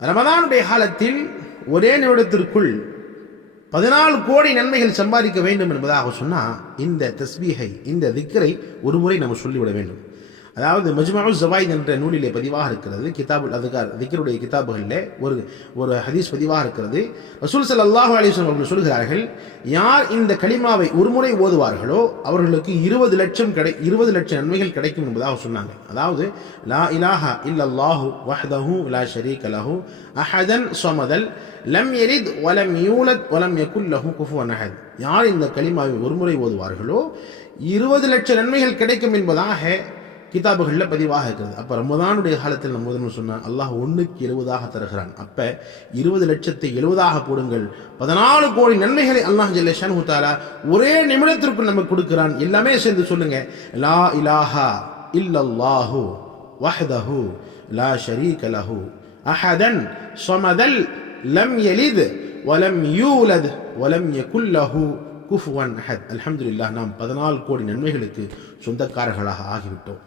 ரமதானுடைய காலத்தில் ஒரே நிமிடத்திற்குள் பதினாலு கோடி நன்மைகள் சம்பாதிக்க வேண்டும் என்பதாக சொன்னால் இந்த தஸ்பீகை இந்த திக்கரை ஒரு முறை நம்ம சொல்லிவிட வேண்டும். அதாவது மஜ்மாவு ஜவாயித் என்ற நூலிலே பதிவாக இருக்கிறது. கிதாபுல் அதுகார் திக்கருடைய கிதாபுகளில் ஒரு ஒரு ஹதீஸ் பதிவாக இருக்கிறது. ரசூல் ஸல்லல்லாஹு அலைஹி அவர்கள் சொல்கிறார்கள் யார் இந்த கலிமாவை ஒரு முறை ஓதுவார்களோ அவர்களுக்கு இருபது லட்சம் கிடை இருபது லட்சம் நன்மைகள் கிடைக்கும் என்பதாக சொன்னாங்க. அதாவது லா இலாஹா இல்லல்லாஹு வஹ்தஹு லா ஷரீக் லஹு அஹதன் சொமதல் லம் எரித் வலம் யூலத் வலம் யகுல் லஹு குஃபுவன் அஹத். யார் இந்த கலிமாவை ஒருமுறை ஓதுவார்களோ இருபது லட்சம் நன்மைகள் கிடைக்கும் என்பதாக கிதாபுகளில் பதிவாக இருக்கிறது. அப்போ ரமதானுடைய காலத்தில் நம்ம முதல்ல சொன்னால் அல்லாஹ் ஒன்றுக்கு எழுபதாக தருகிறான். அப்போ இருபது லட்சத்தை எழுபதாக போடுங்கள். பதினாலு கோடி நன்மைகளை அல்லாஹ் ஜல்லேஷான் தாலா ஒரே நிமிடத்திற்குள் நமக்கு கொடுக்கிறான். எல்லாமே சேர்ந்து சொல்லுங்க. லா இலாஹா இல்லல்லாஹு வஹதஹு லா ஷரீக லஹு அஹதன் சொமதல் லம் எலித் வலம் யூலத் வலம் யகுல்லஹு குஃபுவன் அஹத். அலமதுல்லா நாம் பதினாலு கோடி நன்மைகளுக்கு சொந்தக்காரர்களாக ஆகிவிட்டோம்.